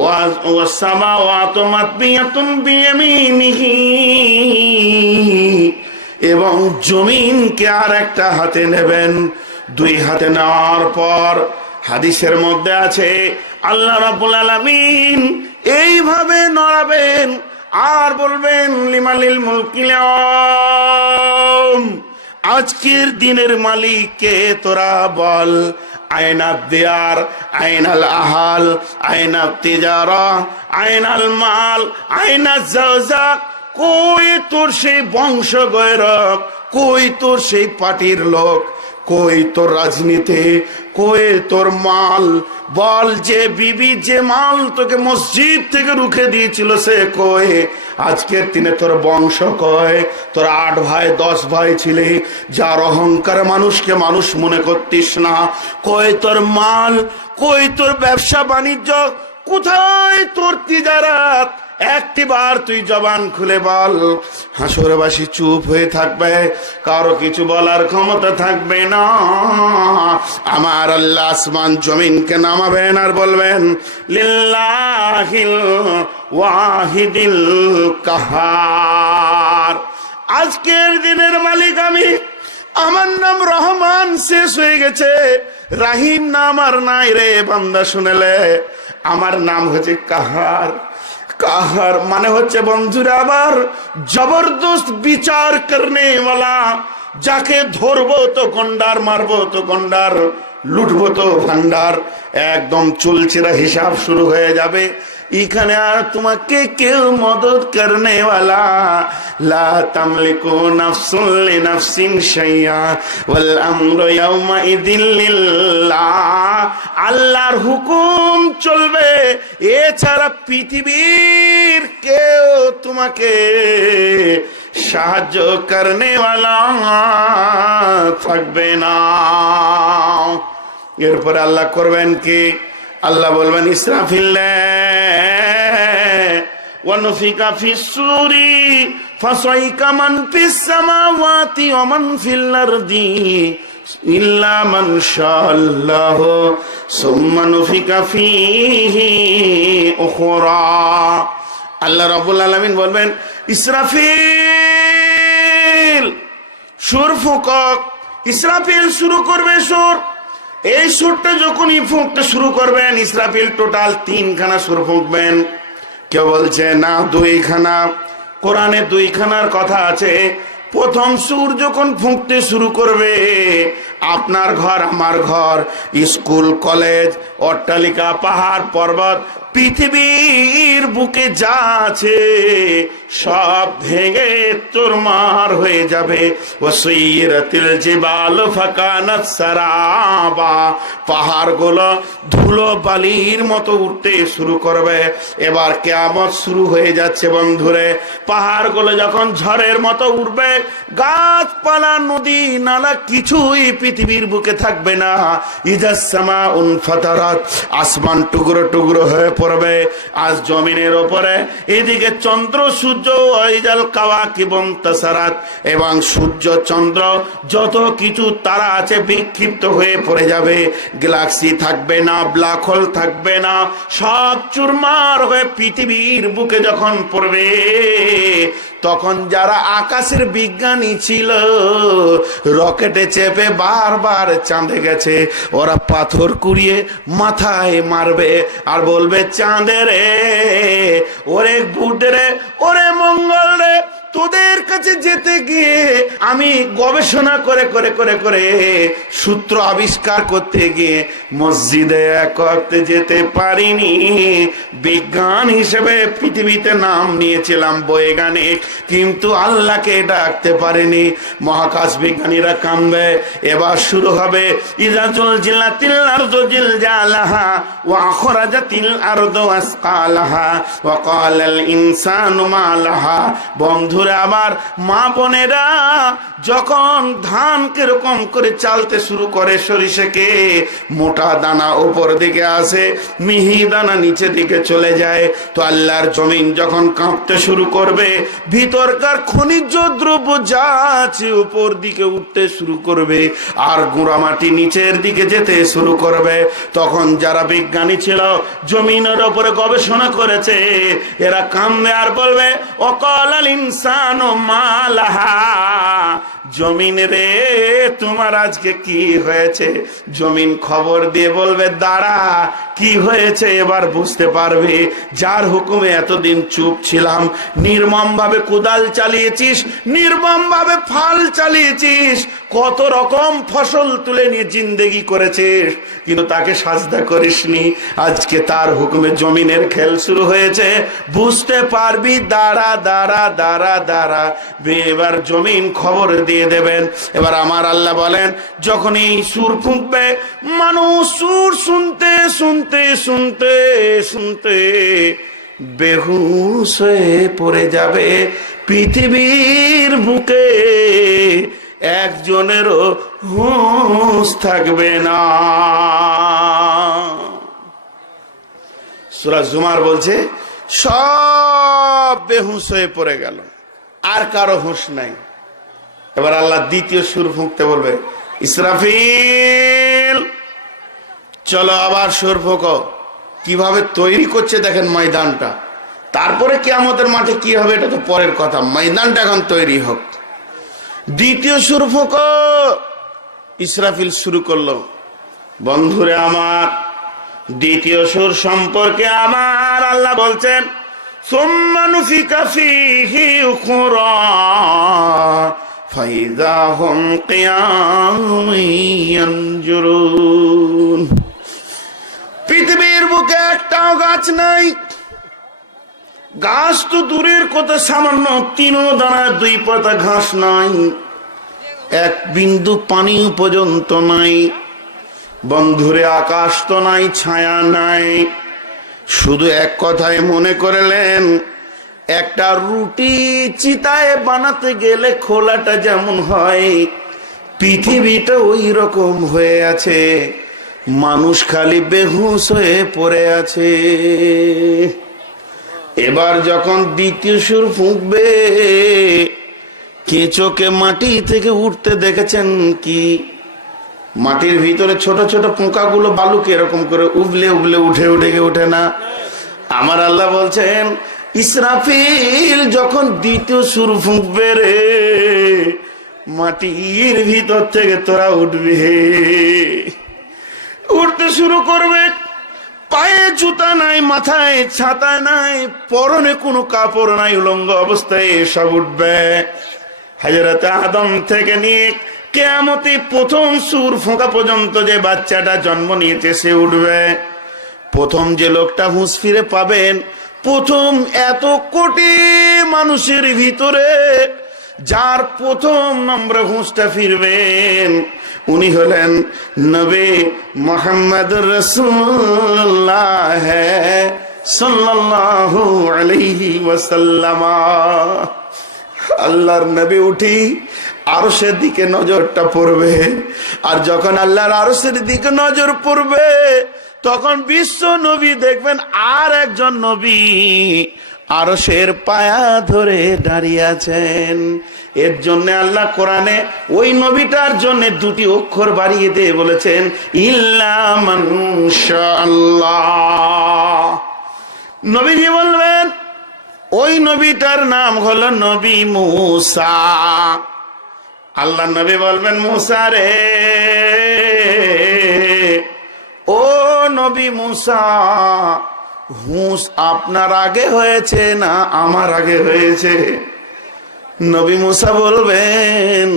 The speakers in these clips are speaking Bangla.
ওয়াস-সামাওয়াতু মাতবিয়াতুন বিয়ামিনিহি, এবং জমিনকে আর একটা হাতে নেবেন। দুই হাতে নেওয়ার পর হাদিসের মধ্যে আছে আল্লাহ রাব্বুল আলামিন এইভাবে নড়াবেন আর বলবেন লিমানিল মুলকিল ইয়াউম, আজকের দিনের মালিক কে তোরা বল। আইনাত দিয়ার, আইনাল আহাল, আইনাত তিজারা, আইনাল মাল, আইনাজ জাওজাক, কই তোর সেই বংশ গৈরব, কই তোর সেই পার্টির লোক, কই তোর রাজনীতি, কই তোর মাল, বল যে বিবি যে মাল তোকে মসজিদ থেকে রুখে দিয়েছিল সে কই, আজকের দিনে তোর বংশ কয়, তোর 8 ভাই 10 ভাই ছিলি, যার অহংকার মানুষকে মানুষ মনে করতিস না, কই তোর মাল, কই তোর ব্যবসা বাণিজ্য, কোথায় তোর তিজারাত, একটিবার তুই জবান খুলে বল। হাসরবাসী চুপ হয়ে থাকবে, কারো কিছু বলার ক্ষমতা থাকবে না। আমার আল্লাহ আসমান জমিনকে নামাবেন আর বলবেন লিল্লাহিল ওয়াহিদিল কাহার, আজকের দিনের মালিক আমি, আমার নাম রহমান শেষ হয়ে গেছে, রাহিম নাম আর নাই রে বান্দা শুনেলে, আমার নাম হচ্ছে কাহার। কাহার মানে হচ্ছে বন্ধুরা আবার জবরদস্ত বিচার করনে वाला, যাকে ধরবো তো গন্ডার, মারবো তো গন্ডার, লুটবো তো ভান্ডার, একদম চুলচেরা হিসাব শুরু হয়ে যাবে। এখানে আর তোমাকে কেউ মদত করনে वाला, লা তামলিকু নাফসুন লিনাফসিন শাইআ ওয়াল আমরু ইয়াওমা ইযিল লিল্লাহ, আল্লাহর হুকুম চলবে, এছাড়া পৃথিবীর কেউ তোমাকে সাহায্য করনে वाला থাকবে না। এরপরে আল্লাহ করবেন কি, আল্লাহ বলবেন ইসরাফিল ওয়ানুফিকা ফিস-সূরি ফাসাইকা মান ফিস-সামাওয়াতি ওয়া মান ফিল-আরদি ইল্লা মান শাআল্লাহু সুম্মা নুফিকা ফীহি উখরা। আল্লাহ রাব্বুল আলামিন বলবেন ইসরাফিল সুর ফুঁকক। ইসরাফিল শুরু করবে সুর। এই সুরটা যখনই ফুঁকতে শুরু করবেন ইসরাফিল টোটাল 3 খানা সুর ফুঁকবেন। কেউ বলছে না 2 খানা, কোরআনে 2 খানার কথা আছে। প্রথম সুর যখন ফুঁকতে শুরু করবে, আপনার ঘর আমার ঘর, স্কুল কলেজ অট্টালিকা পাহাড় পর্বত পৃথিবীর বুকে যা আছে সব ভেঙে চুরমার হয়ে যাবে। ওয়াসিরাতিল জিবাল ফাকানাত সারাবা, পাহাড়গুলো ধুলো বালির মতো উঠতে শুরু করবে। এবার কিয়ামত শুরু হয়ে যাচ্ছে বন্ধুরে। পাহাড়গুলো যখন ঝড়ের মতো উঠবে, গাছপালা নদী নালা কিছুই পৃথিবীর বুকে থাকবে না। ইজাস সামাউন ফাতারাত, আসমান টুকরো টুকরো হয়ে পড়বে। আজ জমিনের উপরে এদিকে চন্দ্র সূর্য ওয়াইজাল কাওয়াকিবুন তাসারাত, এবং সূর্য চন্দ্র যত কিছু তারা আছে বিক্ষিপ্ত হয়ে পড়ে যাবে। গ্যালাক্সি থাকবে না, ব্ল্যাক হোল থাকবে না, সব চুরমার হয়ে পৃথিবীর বুকে যখন পড়বে, তখন যারা আকাশের বিজ্ঞানী ছিল, রকেটে চেপে বারবার চাঁদে গেছে, ওরা পাথর কুড়িয়ে মাথায় মারবে আর বলবে চাঁদে রে, ওরে বুধ রে, ওরে মঙ্গল রে, তোদের কাছে যেতে গিয়ে আমি গবেষণা করে করে করে করে সূত্র আবিষ্কার করতে গিয়ে মসজিদে এক ওয়াক্তে যেতে পারিনি। বিজ্ঞান হিসেবে পৃথিবীতে নাম নিয়েছিলাম বৈজ্ঞানিক, কিন্তু আল্লাহকে ডাকতে পারিনি। মহাকাশ বিজ্ঞানীরা কামবে। এবার শুরু হবে ইযা জুলজিলাতিল আরদু জিলজালাহা ওয়া আখরাজাতিল আরদু আসকালাহা ওয়া ক্বালাল ইনসানু মা লাহা। বন্ধু বন্ধুরা আমার, মা বোনেরা, যখন ধান কিরকম করে চালতে শুরু করে সরিষাকে, মোটা দানা উপর দিকে আসে, মিহি দানা নিচে দিকে চলে যায়, তো আল্লাহর জমিন যখন কাঁপতে শুরু করবে, ভিতরকার খনিজ দ্রব্য যা আছে উপর দিকে উঠতে শুরু করবে, আর গুঁড়া মাটি নিচের দিকে যেতে শুরু করবে, তখন যারা বিজ্ঞানী ছিল, জমিনের উপরে গবেষণা করেছে, এরা কামবে আর বলবে, অকালাল ইনসানু মা লাহা, জমিন রে তোমার আজকে কি হয়েছে? জমিন খবর দিয়ে বলবে, দাঁড়া, কি হয়েছে এবার বুঝতে পারবে। যার হুকুমে এতদিন চুপ ছিলাম, নির্মম ভাবে কোদাল চালিয়েছিস, নির্মম ভাবে ফাল চালিয়েছিস, কত রকম ফসল তুলে নিয়ে জিন্দেগি করেছিস, কিন্তু তাকে সাজদা করিসনি, আজকে তার হুকুমে জমিনের খেল শুরু হয়েছে, বুঝতে পারবি, দাঁড়া দাঁড়া দাঁড়া দাঁড়া। এবার জমিন খবর দিয়ে দেবেন। এবার আমার আল্লাহ বলেন, যখন এই সুর ফুঁকবে, মানুষ সুর শুনতে শুনতে শুনতে শুনতে বেহুশ হয়ে পড়ে যাবে, পৃথিবীর বুকে একজনেরও হুঁশ থাকবে না। সূরা জুমার বলছে, সব বেহুশ হয়ে পড়ে গেল, আর কারো হুঁশ নাই। এবার আল্লাহ দ্বিতীয় সুর ফুঁকতে বলবে, ইসরাফিল চলো আবার সুর ফুঁকো। কিভাবে তৈরি করছে দেখেন ময়দানটা, তারপরে কিয়ামতের মাঠে কি হবে এটা তো পরের কথা, ময়দানটা এখন তৈরি হোক। দ্বিতীয় সুর ফুঁকো, ইসরাফিল শুরু করলো। বন্ধুরে আমার, দ্বিতীয় সুর সম্পর্কে আমার আল্লাহ বলছেন, সুম্মা নুফিকা ফীহি উখরা ফাইযা হুম কিয়ামুন ইয়ানজুরুন। পৃথিবীর বুকে একটাও গাছ নাই, গাছ তো দূরের কথা, সামান্য 3 দানা 2 পাতা ঘাস নাই, এক বিন্দু পানি পর্যন্ত নাই। বন্ধুরে আকাশ তো নাই, ছায়া নাই, শুধু এক কথায় মনে করলেন, একটা রুটি চিতায় বানাতে গেলে খোলাটা যেমন হয়, পৃথিবীটা ওই রকম হয়ে আছে, মানুষ খালি বেহুশ হয়ে পড়ে আছে। এবার যখন দ্বিতীয় সুর ফুঁকবে, কেঁচোকে মাটি থেকে উঠতে দেখেছেন কি? মাটির ভিতরে ছোট ছোট পোকাগুলো বালুকে এরকম করে উবলে উবলে উঠে উঠে ওঠে না? আমার আল্লাহ বলছেন, ইসরাফিল যখন দ্বিতীয় সুর ফুঁকবে রে, মাটির ভিতর থেকে তোরা উঠবে, উঠতে শুরু করবে, পায়ে জুতা নাই, মাথায় ছাতা নাই, পরনে কোনো কাপড় নাই, উলঙ্গ অবস্থায় এসব উঠবে। হযরত আদম থেকে নিয়ে কিয়ামতে প্রথম সুর ফোঁকা পর্যন্ত যে বাচ্চাটা জন্ম নিয়েছে সে উঠবে। প্রথম যে লোকটা হুঁশ ফিরে পাবেন, প্রথম এত কোটি মানুষের ভিতরে যার প্রথম নম্বরে হুঁশটা ফিরবেন, উনি হলেন নবী মুহাম্মদ রাসূলুল্লাহ সাল্লাল্লাহু আলাইহি ওয়াসাল্লাম। আল্লাহর নবী উঠি আরশের দিকে নজরটা পড়বে, আর যখন আল্লাহর আরশের দিকে নজর পড়বে, তখন বিশ্ব নবী দেখবেন আর একজন নবী আরশের পায়া ধরে দাঁড়িয়ে আছেন। এর জন্য আল্লাহ কোরআনে ওই নবীটার জন্য 2টি অক্ষর বাড়িয়ে দিয়ে বলেছেন, ইল্লা মান শাআল্লাহ। নবীজি বলবেন, ওই নবীটার নাম হলো নবী মুসা। আল্লাহ নবী বলবেন, মুসা রে, ও নবী মুসা, হুঁশ আপনার আগে হয়েছে না আমার আগে হয়েছে? নবী মুসা বলবেন,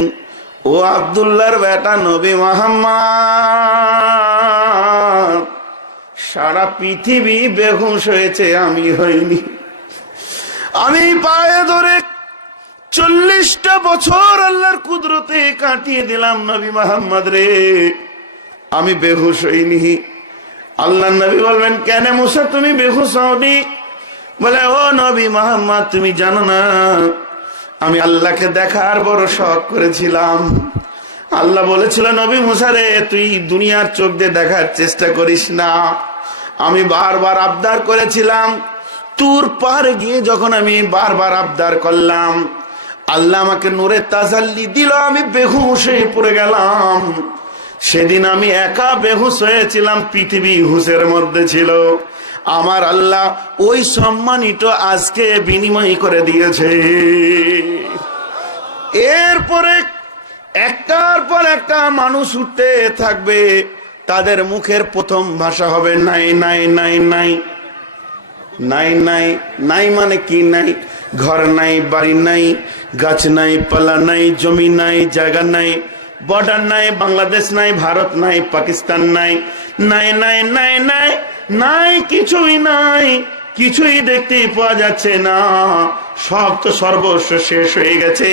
ও আব্দুল্লাহর বেটা নবী মুহাম্মদ, সারা পৃথিবী বেহুশ হয়েছে, আমি হইনি। আমি পায়ে ধরে 40টা বছর আল্লাহর কুদরতে কাটিয়ে দিলাম নবী মুহাম্মদ রে, আমি বেহুশ হইনি। আল্লাহ নবী বলবেন, কেন মুসা তুমি বেহুশ হওনি? বলে, ও নবী মুহাম্মদ, তুমি জানো না আমি আল্লাহকে দেখার বড় শখ করেছিলাম। আল্লাহ বলেছিল, নবী মুসা রে, তুই দুনিয়ার চোখ দিয়ে দেখার চেষ্টা করিস না। আমি বারবার আবদার করেছিলাম, তুর পাহাড়ে গিয়ে যখন আমি বারবার আবদার করলাম, আল্লাহ আমাকে নূরের তাজাল্লি দিল, আমি বেহুশ হয়ে পড়ে গেলাম। সেদিন আমি একা বেহুশ হয়েছিলাম, পৃথিবী হুশের মধ্যে ছিল। আমার আল্লাহ ওই সম্মানিত আজকে বিনিময় করে দিয়েছে। এরপরে একটার পর একটা মানুষ উঠতে থাকবে, তাদের মুখের প্রথম ভাষা হবে নাই নাই নাই নাই নাই নাই। নাই মানে কি? নাই, ঘর নাই, বাড়ি নাই, গাছ নাই, পালা নাই, জমি নাই, জায়গা নাই, বর্ডার নাই, বাংলাদেশ নাই, ভারত নাই, পাকিস্তান নাই, নাই নাই নাই নাই নাই, কিছুই নাই, কিছুই দেখতে পাওয়া যাচ্ছে না, সব তো সর্বস্ব শেষ হয়ে গেছে।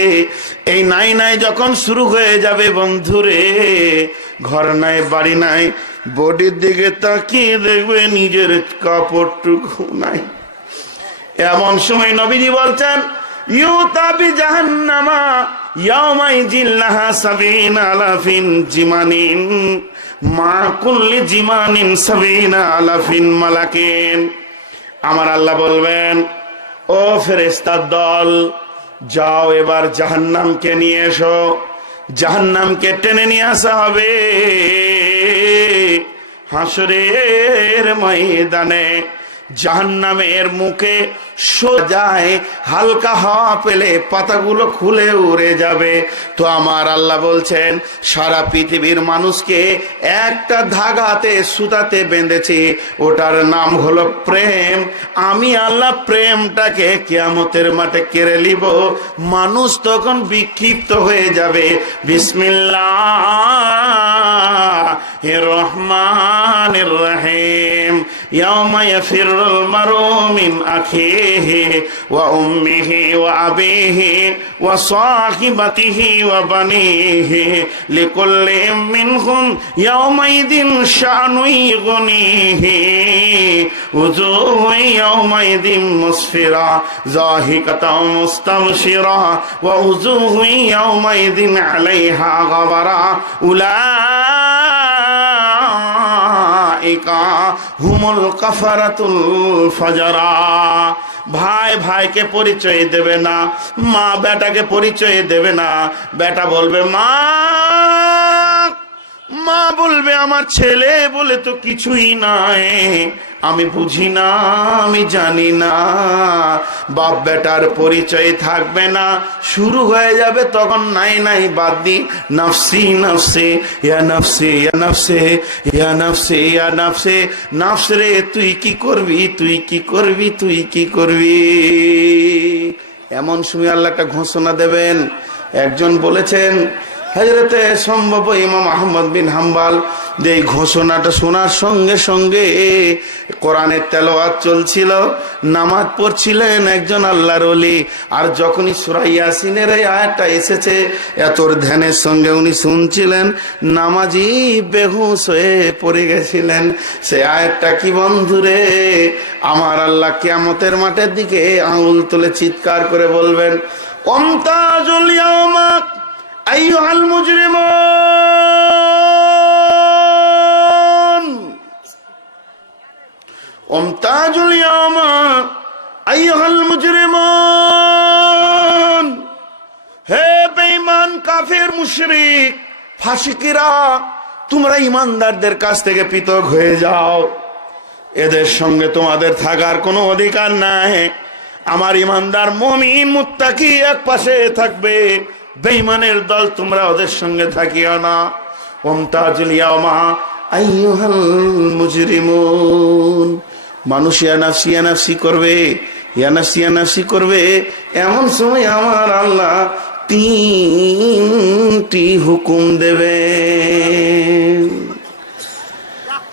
এই নাই নাই যখন শুরু হয়ে যাবে বন্ধুরে, ঘর নাই, বাড়ি নাই, বডির দিকে তাকিয়ে দেখবে নিজের কাপড়টুকু নাই। এমন সময় নবীজি বলছেন, ইউতাবি জাহান্নামা ইয়াউমাইযিন লাহা সাবিনা আলাফিন জিমানিন মা কুল্লি জিমানিন সাবিনা আলাফিন মালাকিন। আমার আল্লাহ বলবেন, ও ফেরেশতার দল, যাও এবার জাহান্নামকে নিয়ে এসো। জাহান্নামকে টেনে নিয়ে আসা হবে হাসরের ময়দানে। জাহান্নামের মুখে সোজায় হালকা হাওয়া পেলে পাতাগুলো খুলে উড়ে যাবে। তো আমার আল্লাহ বলছেন, সারা পৃথিবীর মানুষকে একটা ধাগাতে সুতাতে বেঁধেছি, ওটার নাম হলো প্রেম। আমি আল্লাহ প্রেমটাকে কিয়ামতের মাঠে কেড়ে নিব। মানুষ তখন বিক্ষিপ্ত হয়ে যাবে। বিসমিল্লাহির রহমানির রহিম। ইয়াউমা ইয়াফিরুল মারউ মিন আখিহি ওয়া উম্মিহি ওয়া আবিহি ওয়া সাহিবাতিহি ওয়া বানিহি লিকুল্লি মিনহুম ইয়াউমাইদিন শানুন ইগনিহি উজুহু ইয়াউমাইদিন মুসফিরা যাহিকাতাও মুস্তাবশিরা ওয়া উজুহু ইয়াউমাইদিন আলাইহা গাবারা উলাইকা হুমুল কাফারাতুল ফাজরা। ভাই ভাইকে পরিচয় দেবে না, মা বেটাকে পরিচয় দেবে না। বেটা বলবে মা, মা বলবে আমার ছেলে বলে তো কিছুই নাই, আমি বুঝি না, আমি জানি না। বাপ বেটার পরিচয় থাকবে না। শুরু হয়ে যাবে তখন নাই নাই বাদ দি নফসি নফসি ইয়া নফসি ইয়া নফসি ইয়া নফসি ইয়া নফসি। নফস রে তুই কি করবি, তুই কি করবি, তুই কি করবি। এমন সময় আল্লাহ একটা ঘোষণা দেবেন। একজন বলেছেন, হযরতে সম্ভব ইমাম আহমদ বিন হাম্বল, যে এই ঘোষণাটা শোনার সঙ্গে সঙ্গে কোরআনের তেলাওয়াত চলছিল, নামাজ পড়ছিলেন একজন আল্লাহর ওলি। আর যখনই সূরা ইয়াসিনের এই আয়াতটা এসেছে, এত ধ্যানের সঙ্গে উনি শুনছিলেন, নামাজি বেহুশ হয়ে পড়ে গেছিলেন। সে আয়াতটা কি বন্ধুরে, আমার আল্লাহ কিয়ামতের মাঠের দিকে আঙুল তুলে চিৎকার করে বলবেন, ওমতাজুল ইয়াউমা আইয়ুহাল মুজরিমুন, ওমতাজুল ইয়াউমা আইয়ুহাল মুজরিমুন। হে বেঈমান, কাফের, মুশরিক, ফাসিকিরা, তোমরা ইমানদারদের কাছ থেকে পৃথক হয়ে যাও। এদের সঙ্গে তোমাদের থাকার কোনো অধিকার নাই। আমার ইমানদার মুমিন মুত্তাকি এক পাশে থাকবে, বেঈমানের দল তোমরা ওদের সঙ্গে থাকিও না। ওমতাজুল ইয়াউমা আইয়ুহাল মুজরিমুন। মানুষ ইয়া নাফসি ইয়া নাফসি করবে, ইয়া নাফসি ইয়া নাফসি করবে। এমন সময় আমার আল্লাহ তিনটি হুকুম দেবে।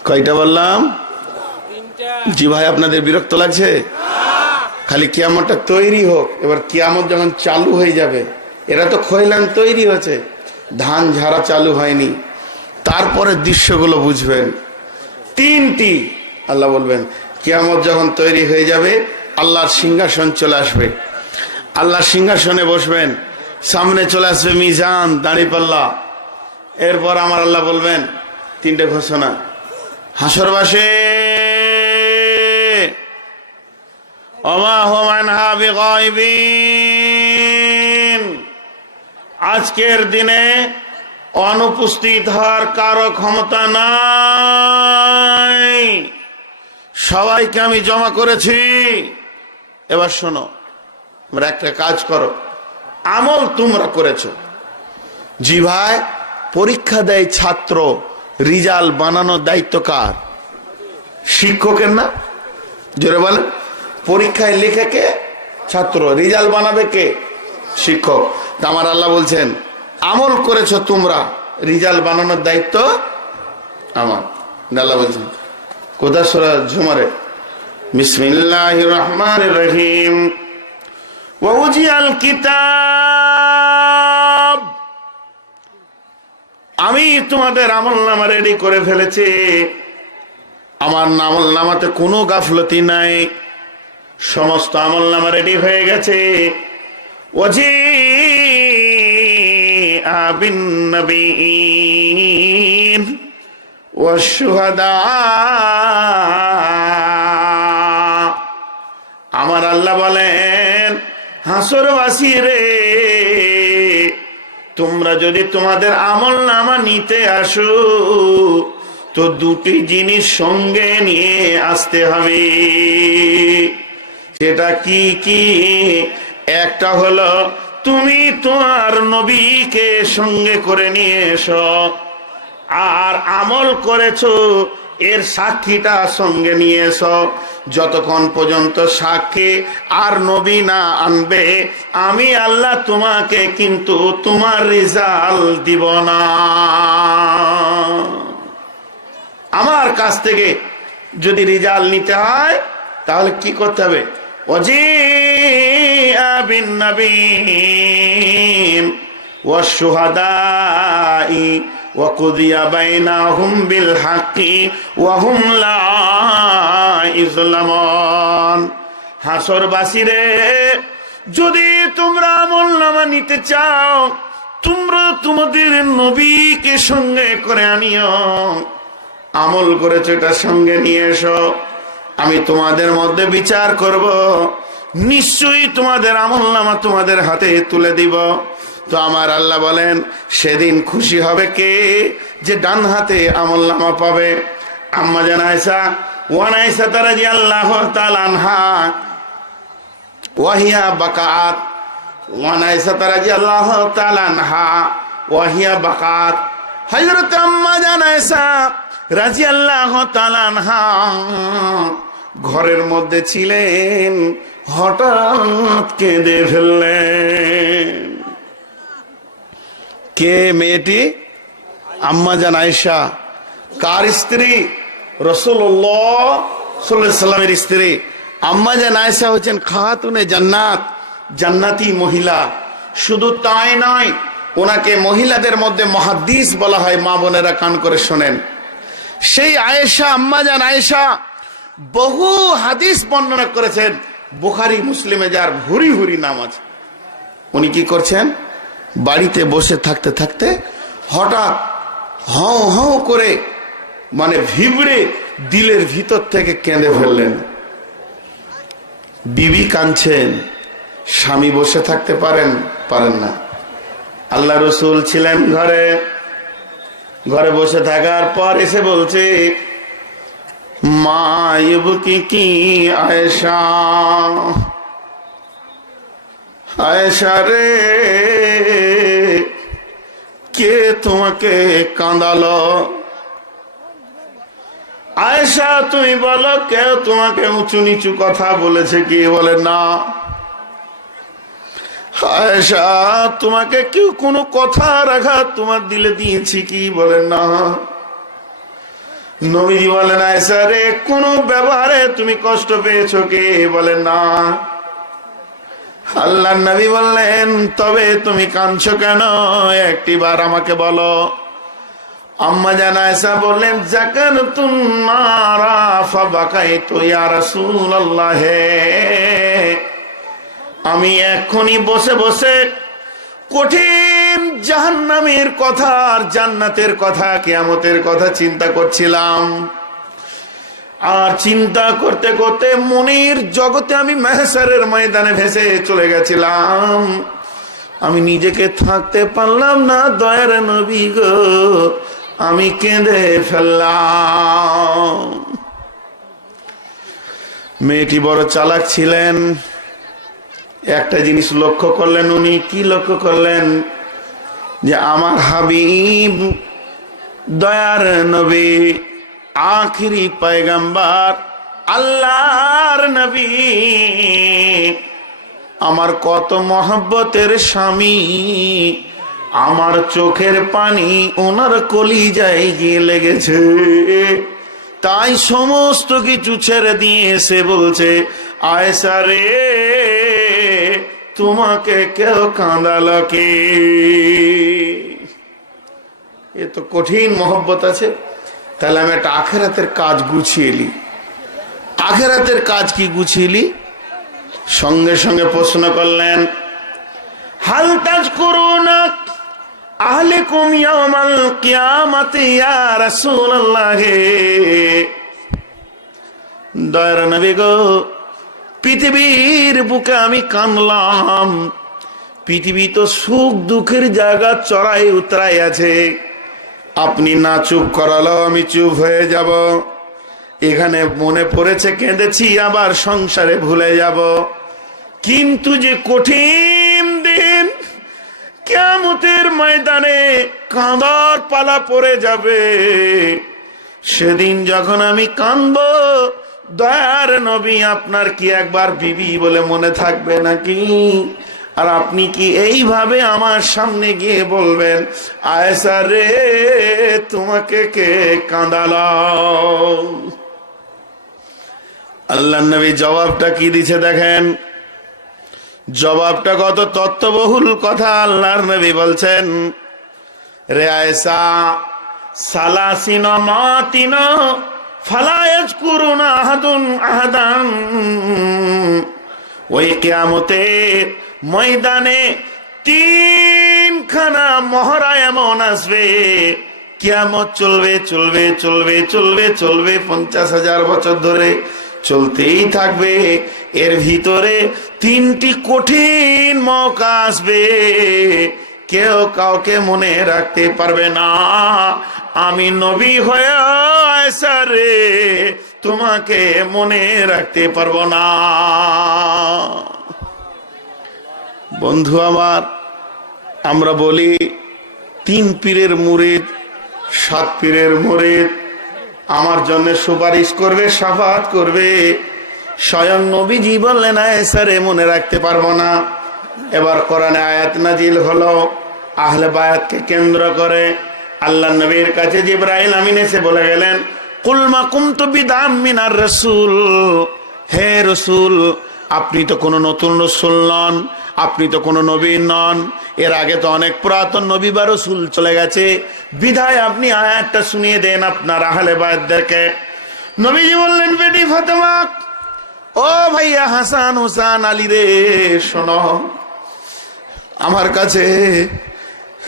কয়টা বললাম? জি ভাই, আপনাদের বিরক্ত লাগছে? খালি কিয়ামতটা তৈরি হোক। এবার কিয়ামত যখন চালু হয়ে যাবে, এরা তো খৈলান তৈরি হয়েছে, ধান ঝাড়া চালু হয়নি, তারপরে দৃশ্যগুলো বুঝবেন। তিনটি আল্লাহ বলবেন, কিয়ামত যখন তৈরি হয়ে যাবে, আল্লাহর সিংহাসন চলে আসবে। আল্লাহ সিংহাসনে বসবেন, সামনে চলে আসবে মিজান, দাঁড়িপাল্লা। এরপর আমার আল্লাহ বলবেন তিনটে ঘোষণা, হাসরবাসে ওমা হুম আনহা বিগাইবিন, আজকের দিনে অনুপস্থিত হওয়ার কারো ক্ষমতা নাই, সবাইকে আমি জমা করেছি। এবার শোনো, তোমরা একটা কাজ করো, আমল তোমরা করেছো। জি ভাই, পরীক্ষা দেয় ছাত্র, রিজাল্ট বানানোর দায়িত্ব কার? শিক্ষকের না? জোরে বলেন। পরীক্ষায় লেখে কে? ছাত্র। রিজাল্ট বানাবে কে? শিক্ষক। আমার আল্লাহ বলছেন আমল করেছো তোমরা, রিজাল্ট বানানোর দায়িত্ব আমার। আল্লাহ বলছেন কোথা? সূরা জুমারে, বিসমিল্লাহির রহমানির রহিম, ওয়া উজিয়াল কিতাব, আমি তোমাদের আমলনামা রেডি করে ফেলেছি। আমার আমলনামাতে কোনো গাফলতি নাই, সমস্ত আমলনামা রেডি হয়ে গেছে। ওয়াজিআ বিন নবিয়্যিন ওয়াশ শুহাদা, আমার আল্লাহ বলেন হাসরবাসী রে, তোমরা যদি তোমাদের আমলনামা নিতে আসো তো দুটি জিনিস সঙ্গে নিয়ে আসতে হবে। সেটা কি কি? একটা হলো তুমি তোমার নবীকে সঙ্গে করে নিয়ে এসো, আর আমল করেছো এর সাক্ষীটা সঙ্গে নিয়ে এসো। যতক্ষণ পর্যন্ত সাক্ষী আর নবী না আনবে, আমি আল্লাহ তোমাকে কিন্তু তোমার রেজাল্ট দিব না। আমার কাছ থেকে যদি রেজাল্ট নিতে হয় তাহলে কি করতে হবে? ওয়াজিআ বিন নবিয়্যিন ওয়াশ শুহাদাই ওয়া কুদিয়া বাইনাহুম বিল হাক্কি ওয়া হুম লা ইযলামুন। হাসরবাসীরে, যদি তোমরা আমলনামা নিতে চাও, তোমরা তোমাদের নবীকে সঙ্গে করে আনিও, আমল করেছো এটা সঙ্গে নিয়ে এসো, আমি তোমাদের মধ্যে বিচার করব, নিশ্চয়ই তোমাদের আমলনামা তোমাদের হাতে তুলে দিব। তো আমার আল্লাহ বলেন সেদিন খুশি হবে কে? যে ডান হাতে আমলনামা পাবে। আম্মা জান আয়েশা ওয়ানাইসা রাদিয়াল্লাহু তাআলা আনহা ওয়াহিয়া বাকাত, ওয়ানাইসা রাদিয়াল্লাহু তাআলা আনহা ওয়াহিয়া বাকাত, হযরত আম্মা জান আয়েশা রাদিয়াল্লাহু তাআলা আনহা ঘরের মধ্যে ছিলেন, হঠাৎ কেঁদে ফেললেন। কে মেয়েটি? আম্মা জান আয়েশা। কার স্ত্রী? রাসূলুল্লাহ সাল্লাল্লাহু আলাইহি সাল্লামের স্ত্রী। আম্মা জান আয়েশা হচ্ছেন খাতুনে জান্নাত, জান্নাতি মহিলা। শুধু তাই নয়, ওনাকে মহিলাদের মধ্যে মুহাদ্দিস বলা হয়। মা বোনেরা কান করে শোনেন, সেই আয়েশা, আম্মা জান আয়েশা বহু হাদিস বর্ণনা করেছেন। বুখারী মুসলিমে যার ভুরি ভুরি নাম আছে। উনি কি করছেন? বাড়িতে বসে থাকতে থাকতে হঠাৎ হাউ হাউ করে, মানে ভিবড়ে দিলের ভিতর থেকে কেঁদে ফেললেন। বিবি কাঁদছেন, স্বামী বসে থাকতে পারেন না। আল্লাহ রসুল ছিলেন ঘরে, ঘরে বসে থাকার পর এসে বলছে, মা ইবকি কি আয়েশা, আয়েশা রে, কে তোমাকে কাঁদালো? আয়েশা তুমি বলো, কেউ তোমাকে উঁচু নিচু কথা বলেছে কি? বলে না। আয়েশা তোমাকে কেউ কোনো কথার আঘাত তোমার দিলে দিয়েছি কি? বলে না। নবীজি বলেন, আয়েশা রে, কোন ব্যবহারে তুমি কষ্ট পেয়েছো কি? বলে না। আল্লাহর নবী বললেন, তবে তুমি কাঁদছো কেন? একটিবার আমাকে বলো। আম্মা জান আয়েশা বললেন, যাকারতুন নারা ফাবাকাইতু ইয়া রাসূলুল্লাহ, আমি এখনই বসে বসে কঠিন জাহান্নামের কথা আর জান্নাতের কথা, কিয়ামতের কথা চিন্তা করছিলাম। আর চিন্তা করতে করতে মনের জগতে আমি মাহশারের ময়দানে ভেসে চলে গেছিলাম। আমি নিজেকে থাকতে পারলাম না, দয়ার নবী গো, আমি কেঁদে ফেললাম। মেয়েটি বড় চালাক ছিলেন। একটা জিনিস লক্ষ্য করলেন উনি। কি লক্ষ্য করলেন? যে আমার হাবিব দয়ার নবী, আখিরি পয়গম্বর, আল্লাহর নবী, আমার কত মহব্বতের স্বামী, আমার চোখের পানি ওনার কলিজায় গিয়ে লেগেছে। তাই সমস্ত কিছু ছেড়ে দিয়ে এসে বলছে, আয়েশা রে, তোমাকে কেউ কাঁদালো কে? এ তো কঠিন মহব্বত আছে। তাহলে আমি একটা আখেরাতের কাজ গুছিয়ে এলি। আখেরাতের কাজ কি গুছিয়ে এলি? সঙ্গে সঙ্গে প্রশ্ন করলেন, হাল তাজকুরুনা আহলিকুম ইয়াওমাল কিয়ামাতি ইয়া রাসূলুল্লাহ। দয়ার নবী গো, পৃথিবীর বুকে আমি কানলাম। পৃথিবী তো সুখ দুঃখের জায়গা, চড়াই উতরাই আছে। আপনি না চুপ করালো আমি চুপ হয়ে যাব। এখানে মনে পড়েছে কেঁদেছি, আবার সংসারে ভুলে যাব। কিন্তু যে কঠিন দিন, কিয়ামতের ময়দানে কাঁদার পালা পড়ে যাবে, সেদিন যখন আমি কাঁদবো, দয়ার নবী আপনার কি একবার বিবি বলে মনে থাকবে নাকি? আর আপনি কি এইভাবে আমার সামনে গিয়ে বলবেন, আয়েশা রে, তোমাকে কে কাঁদালো? আল্লাহর নবী জবাবটা কি দিছে দেখেন। জবাবটা কত তত্ত্ববহুল কথা। আল্লাহর নবী বলছেন, রে আয়েশা, সালাসিন মাতিন ফালা ইয়াজকুরুনা আহাদুন আহাদান। ওই কিয়ামতের ময়দানে তিনখানা মহড়া এমন আসবে, কিয়ামত চলবে চলবে চলবে চলবে চলবে 50,000 বছর ধরে চলতেই থাকবে। এর ভিতরে তিনটি কঠিন মৌকা আসবে, কেউ কাউকে মনে রাখতে পারবে না। আমি নবী হয়ে আয়েশা রে, তোমাকে মনে রাখতে পারবো না। বন্ধু আমার, আমরা বলি 3 পীরের মুরিদ, 7 পীরের মুরিদ আমার জন্য সুপারিশ করবে, শাফাআত করবে। স্বয়ং নবীজি বললেন, আয়েশা রে মনে রাখতে পারবো না। এবার কোরআনে আয়াত নাজিল হলো আহলে বায়াতকে কেন্দ্র করে। আল্লাহ নবীর কাছে জিবরাইল আমিন এসে বলে গেলেন, কুল মা কুনতু বিদআম মিনার রাসূল। হে রাসূল, আপনি তো কোনো নতুন রাসূল নন, আপনি তো কোনো নবী নন। এর আগে তো অনেক পুরাতন নবী বা রাসূল চলে গেছে। বিধায় আপনি আয়াতটা শুনিয়ে দেন আপনার আহলে বায়াতদেরকে। নবীজি বললেন, বেটি ফাতেমা, ও ভাইয়া হাসান হুসান আলী রে, শোনো, আমার কাছে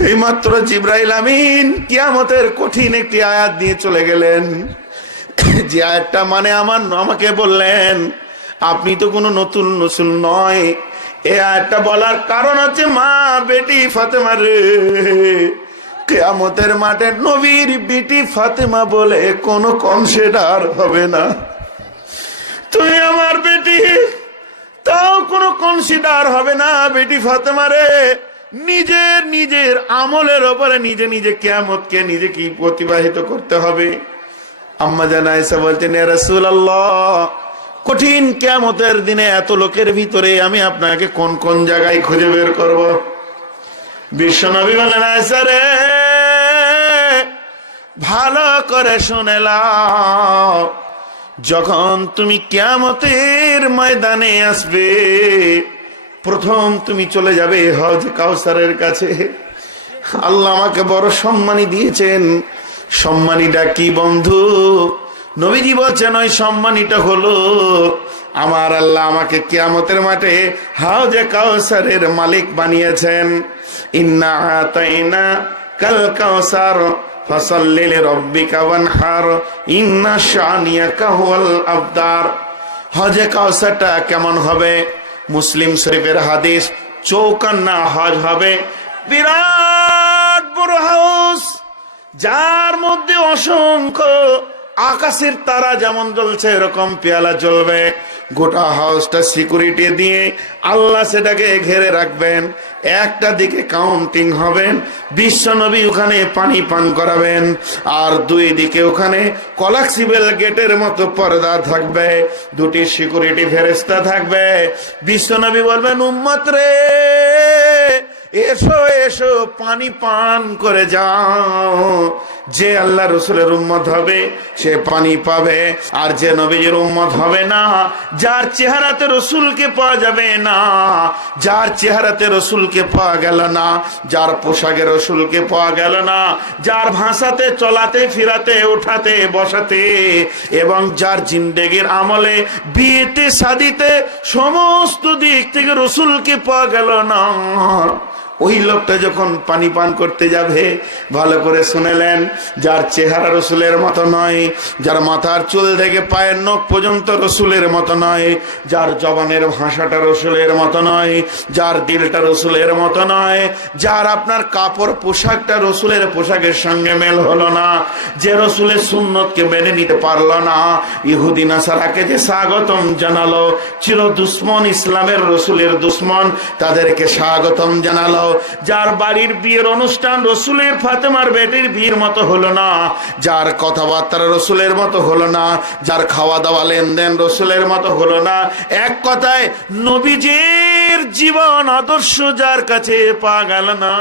এইমাত্র জিবরাইল আমিন কিয়ামতের কঠিন একটি আয়াত দিয়ে চলে গেলেন। যে আয়াতটা মানে আমাকে বললেন, আপনি তো কোনো নতুন রাসূল নয়। এই আয়াতটা বলার কারণ হচ্ছে, মা বেটি ফাতেমা রে, কিয়ামতের মাঠে নবীর বেটি ফাতেমা বলে কোনো কনসিডার হবে না। তুমি আমার বেটি, তাও কোনো কনসিডার হবে না। বেটি ফাতেমা রে, নিজের আমলের ওপরে নিজে নিজে কিয়ামতকে নিজে কি প্রতিবাহিত করতে হবে। আম্মা জান আয়েশা বলতেন, ইয়া রাসূলুল্লাহ, কঠিন কিয়ামতের দিনে এত লোকের ভিতরে আমি আপনাকে কোন কোন জায়গায় খুঁজে বের করব? বিশ্বনবী বলেন, আয়েশা রে, ভালো করে শুনে নাও, যখন তুমি কিয়ামতের ময়দানে আসবে, প্রথম তুমি চলে যাবে হজ কাউসারের কাছে। আল্লাহ আমাকে বড় সম্মানী দিয়েছেন। সম্মানীটা কি বন্ধু? নবীজি বলছেন, ওই সম্মানীটা হলো আমার আল্লাহ আমাকে কিয়ামতের মাঠে হাউজে কাউসারের মালিক বানিয়েছেন। ইন্না আতাইনা কাল কাউসার ফাসাল্লি লিরাব্বিকা ওয়ানহার ইন্না শানিয়াকা হুয়াল আবতার। হজে কাউসারটা কেমন হবে? মুসলিম শরীফের হাদিস, চৌকান্না হজ হবে, বিরাট বড় হাউস, যার মধ্যে অসংখ্য আকাশের তারা যেমন জ্বলছে এরকম পেয়ালা জ্বলবে। গোটা হাউসটা সিকিউরিটি দিয়ে আল্লাহ সেটাকে ঘিরে রাখবেন। একটা দিকে কাউন্টিং হবেন, বিশ্বনবী ওখানে পানি পান করাবেন, আর দুই দিকে ওখানে কলাক্সিবেল গেটের মতো পর্দা থাকবে, দুটি সিকিউরিটি ফেরেশতা থাকবে। বিশ্বনবী বলবেন, উম্মত রে এসো এসো পানি পান করে যাও। যে আল্লাহ রসুলের উম্মত হবে সে পানি পাবে, আর যে নবীর উম্মত হবে না, যার চেহারাতে রসুলকে পাওয়া যাবে না, যার চেহারাতে রসুলকে পাওয়া গেল না, যার পোশাকে রসুলকে পাওয়া গেল না, যার ভাষাতে চলাতে ফিরাতে উঠাতে বসাতে এবং যার জিন্দেগির আমলে বিয়েতে শাদিতে সমস্ত দিক থেকে রসুলকে পাওয়া গেল না, ওই লোকটা যখন পানি পান করতে যাবে, ভালো করে শুনেলেন, যার চেহারা রসুলের মতো নয়, যার মাথার চুল থেকে পায়ের নখ পর্যন্ত রসুলের মতো নয়, যার জবানের ভাষাটা রসুলের মতো নয়, যার দিলটা রসুলের মতো নয়, যার আপনার কাপড় পোশাকটা রসুলের পোশাকের সঙ্গে মেল হলো না, যে রসুলের সুন্নতকে মেনে নিতে পারলো না, ইহুদি নাসারাকে যে স্বাগতম জানালো, চির দুশ্মন ইসলামের রসুলের দুশ্মন, তাদেরকে স্বাগতম জানালো, যার বাড়ির বিয়ের অনুষ্ঠান রসুলের ফাতেমার বেটির বিয়ের মতো হলো না, যার কথাবার্তা রসুলের মতো হলো না, যার খাওয়া দাওয়া লেনদেন রসুলের মতো হলো না, এক কথায় নবীজির জীবন আদর্শ যার কাছে পাওয়া গেল না,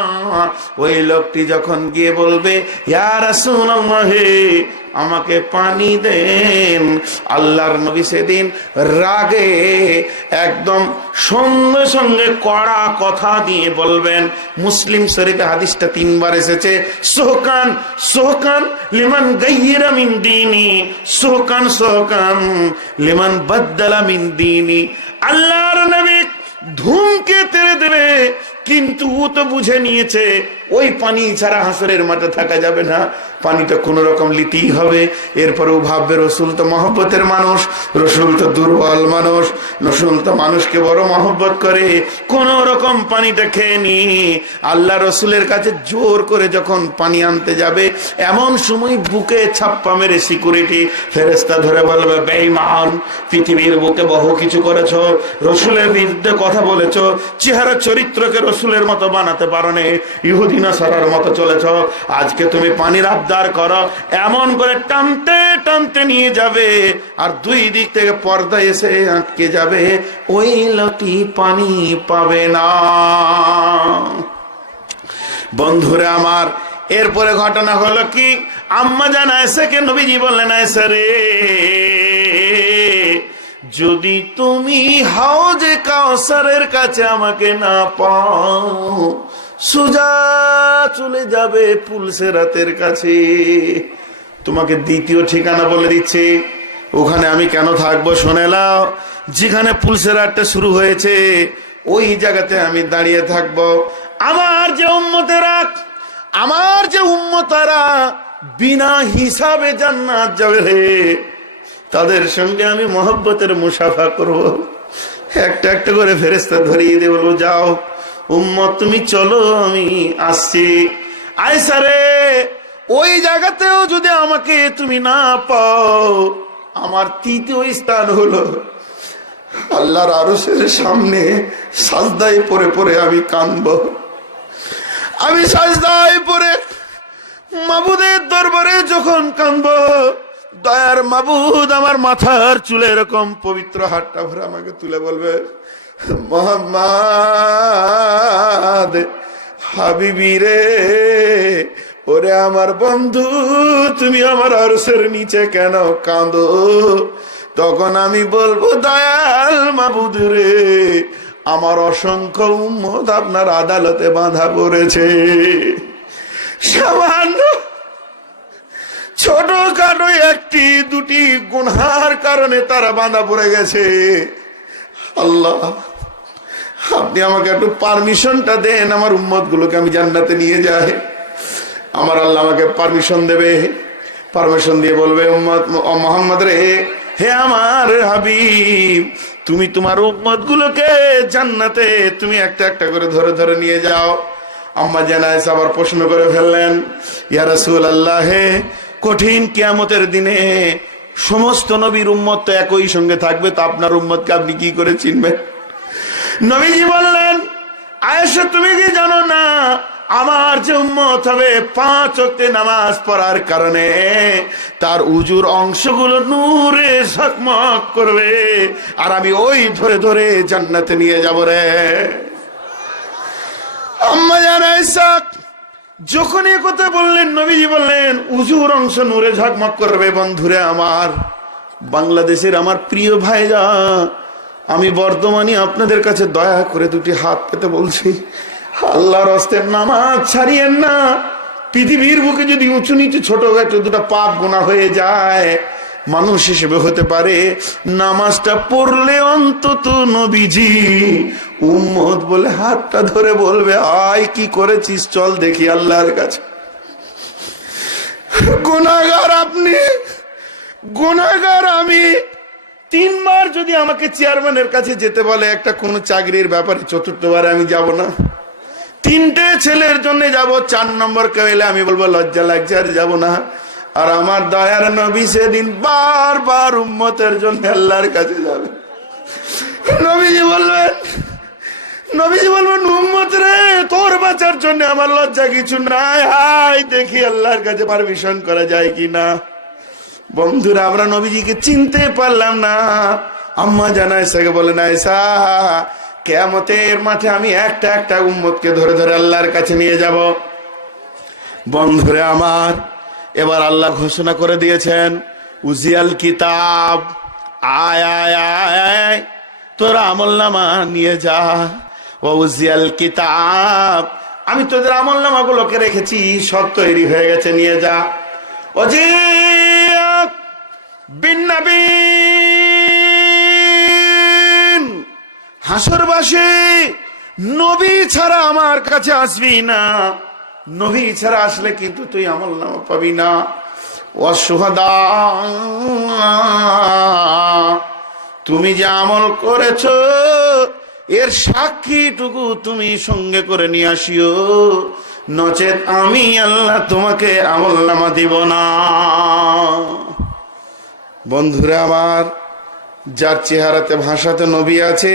ওই লোকটি যখন গিয়ে বলবে, ইয়া রাসূলুল্লাহ আমাকে পানি দেন, আল্লাহর নবী সেদিন রাগে একদম সঙ্গে সঙ্গে কড়া কথা দিয়ে বলবেন। মুসলিম শরীফে হাদিসটা 3 বার এসেছে, সোহকান সোহকান লিমান গায়্যিরা মিন দীনি, সোহকান সোহকান লিমান বাদদালা মিন দীনি। আল্লাহর নবী ধুমকে তেড়ে দেবে, কিন্তু ও তো বুঝে নিয়েছে ওই পানি ছাড়া হাসরের মাঠে থাকা যাবে না, পানিটা কোন রকম লিতেই হবে। এরপরেও ভাববে রসুল তো মহব্বতের মানুষ, রসুল তো দুর্বল মানুষ, রসুল তো মানুষকে বড় মহব্বত করে, কোন রকম পানিটা খেয়ে নি। আল্লাহ রসুলের কাছে জোর করে যখন পানি আনতে যাবে, এমন সময় বুকে ছাপ্পা মেরে সিকিউরিটি ফেরেশতা ধরে বলবে, বেঈমান, পৃথিবীর বুকে বহু কিছু করেছো, রসুলের বিরুদ্ধে কথা বলেছো, চেহারা চরিত্রকে রসুলের মতো বানাতে পারো না, ইহুদি নাসারার মতো চলেছ, আজকে তুমি পানির আবদার করো। এমন করে টানতে টানতে নিয়ে যাবে, আর দুই দিক থেকে পর্দা এসে আটকে যাবে, ওই লোকটি পানি পাবে না। বন্ধুরা আমার, এরপরে ঘটনা হলো কি, আম্মা জান আয়েশাকে নবীজি বললেন, আয়েশা রে, যদি তুমি হাউজে কাউসারের কাছে আমাকে না পাও, সোজা চলে যাবে পুলসেরাতের কাছে। তোমাকে দ্বিতীয় ঠিকানা বলে দিচ্ছি, ওখানে আমি কেন থাকবো শুনে নাও। যেখানে পুলসেরাতটা শুরু হয়েছে ওই জায়গাতে আমি দাঁড়িয়ে থাকবো। আমার যে উম্মতেরা, আমার যে উম্মতারা বিনা হিসাবে জান্নাত যাবে রে, তাদের সঙ্গে আমি মহব্বতের মুসাফা করব। একটা একটা করে ফেরেশতা ধরিয়ে দিয়ে বলবো, যাও উম্মত তুমি চলো, আমি আসছি। আয়েশা রে, ওই জায়গাতেও যদি আমাকে তুমি না পাও, আমার তৃতীয় স্থান হলো আল্লাহর আরশের সামনে সাজদায় পড়ে পড়ে আমি কাঁদবো। আমি সাজদায় পড়ে মাবুদের দরবারে যখন কাঁদবো, দয়ার মাবুদ আমার মাথার চুলে এরকম পবিত্র হাতটা ভরে আমাকে তুলে বলবে, মোহাম্মদ হাবিবি রে, ওরে আমার বন্ধু, তুমি আমার আরশের নিচে কেন কাঁদো? তখন আমি বলবো, দয়াল মাবুদ রে, আমার অসংখ্য উম্মত আপনার আদালতে বাঁধা পড়েছে, সামান্য ছোটখাটো একটি দুটি গুনহার কারণে তারা বাঁধা পড়ে গেছে। আল্লাহ, আপনি আমাকে একটু পারমিশনটা দেন, আমার উম্মত গুলোকে আমি জান্নাতে নিয়ে যাই। আমার আল্লাহ আমাকে পারমিশন দেবে, পারমিশন দিয়ে বলবে, উম্মত মোহাম্মদ রে, হে আমার হাবিব, তুমি তোমার উম্মত গুলোকে জান্নাতে তুমি একটা একটা করে ধরে ধরে নিয়ে যাও। আম্মা জান আয়েশা আবার প্রশ্ন করে ফেললেন, ইয়া রাসূলুল্লাহ, কঠিন কিয়ামতের দিনে সমস্ত নবীর উম্মত তো একই সঙ্গে থাকবে, তো আপনার উম্মতকে আপনি কি করে চিনবেন? নবীজি বললেন, আয়েশা তুমি কি জানো না, আমার যে উম্মত হবে 5 ওয়াক্তে নামাজ পড়ার কারণে তার উজুর অংশগুলো নূরে ঝকমক করবে, আর আমি ওই ধরে ধরে জান্নাতে নিয়ে যাব রে। আম্মা জান আয়েশা যখন এই কথা বললেন, নবীজি বললেন, উজুর অংশ নূরে ঝকমক করবে। বন্ধুরে আমার, বাংলাদেশের আমার প্রিয় ভাইরা, আমি বর্তমানে আপনাদের কাছে দয়া করে দুটি হাত পেতে বলছি, আল্লাহর রাস্তে নামাজ ছাড়িয়েন না। পৃথিবীর বুকে যদি উঁচু নিচু ছোটখাটো দুটো পাপ গোনা হয়ে যায়, মানুষ হিসেবে হতে পারে, নামাজটা পড়লে অন্তত নবীজি উম্মত বলে হাতটা ধরে বলবে, আয় কি করেছিস, চল দেখি আল্লাহর কাছে। গুনাহগার আপনি, গুনাহগার আমি। 3 বার যদি আমাকে চেয়ারম্যানের কাছে যেতে বলে একটা কোন চাকরির ব্যাপারে, 4র্থবারে আমি যাব না। 3টে ছেলের জন্য যাব, 4 নম্বর কেউ এলে আমি বলবো লজ্জা লাগছে আর যাব না। আর আমার দয়ার নবী সেদিন বারবার উম্মতের জন্য আল্লাহর কাছে যাবে। নবীজি বলবেন, উম্মত রে, তোর বাঁচার জন্য আমার লজ্জা কিছু নাই, হাই দেখি আল্লাহর কাছে পারমিশন করা যায় কিনা। বন্ধুরা, আমরা নবীজিকে চিনতে পারলাম না। আম্মা জান আয়েশাকে বলেন, আয়েশা, কিয়ামতের মাঠে আমি একটা একটা উম্মতকে ধরে ধরে আল্লাহর কাছে নিয়ে যাব। বন্ধুরা আমার, এবার আল্লাহ ঘোষণা করে দিয়েছেন, উজিয়াল কিতাব, আয় আয় আয়, তোর আমলনামা নিয়ে যা। ও উজিয়াল কিতাব, আমি তোদের আমলনামা গুলোকে রেখেছি, সব তৈরি হয়ে গেছে, নিয়ে যা। ওজিয়া বিন নবীন, হাসরবাসী নবী ছাড়া আমার কাছে আসবি না, নবী ছাড়া আসলে কিন্তু তুই আমলনামা পাবি না। ওয়াশুহাদা, তুমি যে আমল করেছো এর সাক্ষীটুকু তুমি সঙ্গে করে নিয়ে আসিও, নচেত আমি আল্লাহ তোমাকে আমলনামা দিব না। বন্ধুরা আমার, যার চেহারাতে ভাষাতে নবী আছে,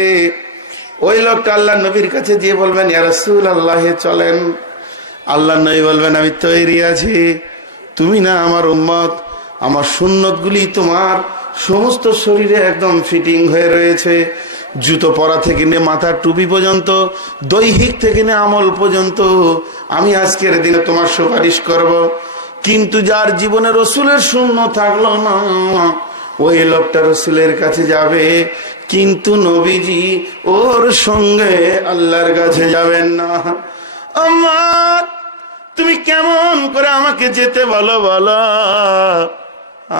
ওই লোকটা আল্লাহ নবীর কাছে গিয়ে বলবেন, ইয়া রাসূলুল্লাহ চলেন। আল্লাহ নবী বলবেন, আমি তৈরি আছি, তুমি না আমার উম্মত, আমার সুন্নতগুলি তোমার সমস্ত শরীরে একদম ফিটিং হয়ে রয়েছে, জুতো পরা থেকে নিয়ে মাথার টুপি পর্যন্ত, দৈহিক থেকে নিয়ে আমল পর্যন্ত আমি আজকের দিনে তোমার সুপারিশ করব। কিন্তু যার জীবনে রসুলের শূন্য থাকলো না, ওই লোকটা রসুলের কাছে যাবে, কিন্তু নবীজি ওর সঙ্গে আল্লাহর কাছে যাবেন না। আমার, তুমি কেমন করে আমাকে যেতে বলো, বলো,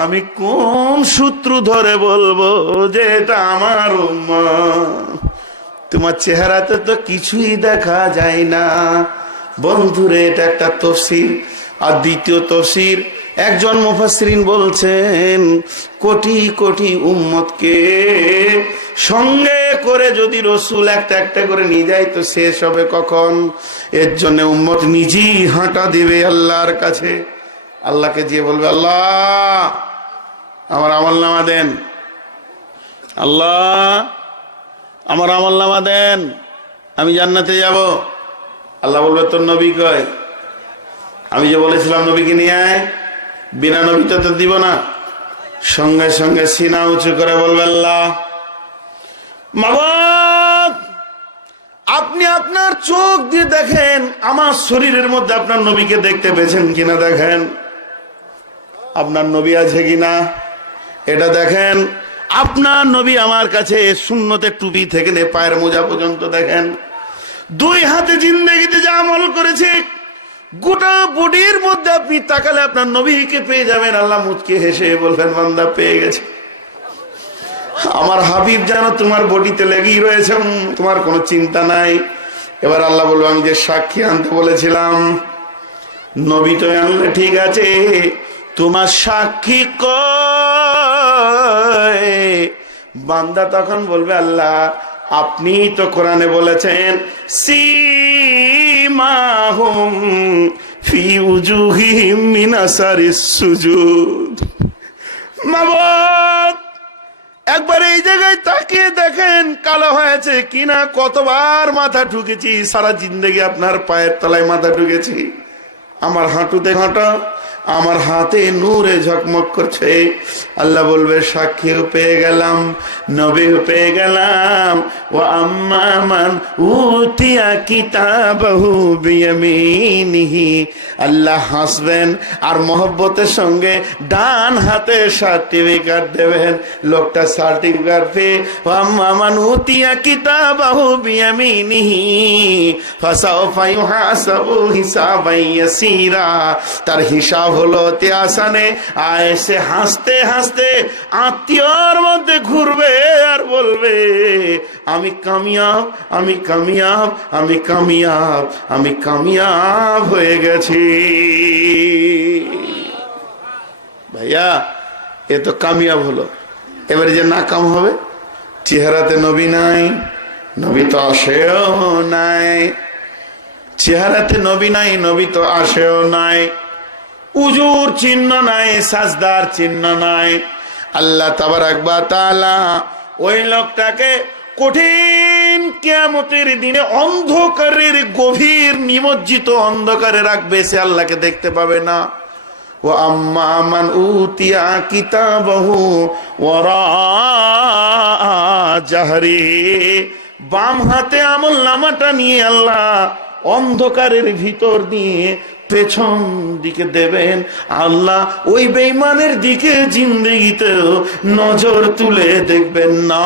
আমি কোন সূত্র ধরে বলবো যে এটা আমার উম্মত? তোমার চেহারাতে তো কিছুই দেখা যায় না। বন্ধুরে, এটা একটা তাফসীর। আর দ্বিতীয় তাফসীর, একজন মুফাসসিরিন বলছেন, কোটি কোটি উম্মতকে সঙ্গে করে যদি রসুল একটা একটা করে নিয়ে যায় তো শেষ হবে কখন? এর জন্য উম্মত নিজেই হাঁটা দিবে আল্লাহর কাছে, আল্লাহকে গিয়ে বলবে, আল্লাহ আমার আমলনামা দেন, আল্লাহ আমার আমলনামা দেন, আমি জান্নাতে যাব। আল্লাহ বলবে, তোর নবী কয়? আমি যে বলেছিলাম নবীকে নিয়ে আয়, বিনা নবীতে তো দিব না। সঙ্গে সঙ্গে সিনা উঁচু করে বলবে, আল্লাহ মাবুদ, আপনি আপনার চোখ দিয়ে দেখেন আমার শরীরের মধ্যে আপনার নবীকে দেখতে পেয়েছেন কিনা, দেখেন আপনার নবী আছে কিনা, এটা দেখেন। আপনার নবী আমার কাছে সুন্নতের টুপি থেকে নে পায়ের মোজা পর্যন্ত দেখেন। 2 হাতে জিন্দেগিতে যা আমল করেছে গোটা বডির মধ্যে আপনি তাকালে আপনার নবীকে পেয়ে যাবেন। আল্লাহ মুচকে হেসে বলবেন, বান্দা পেয়ে গেছে, আমার হাবিব যেন তোমার বডিতে লেগেই রয়েছে, তোমার কোনো চিন্তা নাই। এবার আল্লাহ বলবো, আমি যে সাক্ষী আনতে বলেছিলাম নবী তো আনলে, ঠিক আছে, তোমার সাক্ষী কয়? বান্দা তখন বলবে, আল্লাহ আপনি তো কোরআনে বলেছেন সীমাহুম ফি উজুহিহিম মিন আসারিস সুজুদ। মাবুদ একবার এই জায়গায় তাকিয়ে দেখেন কালো হয়েছে কিনা। কতবার মাথা ঠুকেছি, সারা জিন্দগি আপনার পায়ের তলায় মাথা ঠুকেছি, আমার হাঁটুতে হাঁটা, আমার হাতে নূরে ঝকমক করছে। আল্লাহ বলবে, সাক্ষীও পেয়ে গেলাম, নবীও পেয়ে গেলাম। ওয়া আম্মা মান উতিয়া কিতাবাহু বিয়ামিনিহি। আল্লাহ হাসবেন আর মহব্বতের সঙ্গে ডান হাতে সার্টিফিকেট দেবেন। লোকটা সার্টিফিকেট পেয়ে ওয়া আম্মা মান উতিয়া কিতাবাহু বিয়ামিনিহি ফাসাউফা ইউহাসাবু হিসাবান ইয়াসীরা। তার হিসাব হলো অতি আসানে। আয়েসে হাসতে হাসতে আত্মীয়র মধ্যে ঘুরবে আর বলবে, আমি কামিয়াব, আমি কামিয়াব, আমি কামিয়াব, আমি কামিয়াব হয়ে গেছি। ভাইয়া এ তো কামিয়াব হলো। এবারে যে নাকাম হবে, চেহারাতে নবী নাই, নবী তো আসেও নাই, চেহারাতে নবী নাই, নবী তো আসেও নাই, উজুর চিহ্ন নাই, সাজদার চিহ্ন নাই। আল্লাহ তাবারাক ওয়া তাআলা ওই লোকটাকে কঠিন কিয়ামতের দিনে অন্ধকারের গভীর নিমজ্জিত অন্ধকারে রাখবে, সে আল্লাহকে দেখতে পাবে না। ওয়া আম্মা মান উতিয়া কিতাবাহু ওয়ারা জাহরি। বাম হাতে আমলনামাটা নিয়ে আল্লাহ অন্ধকারের ভিতর দিয়ে পেছন দিকে দেবেন। আল্লাহ ওই বেঈমানের দিকে জিন্দেগিতেও নজর তুলে দেখবেন না।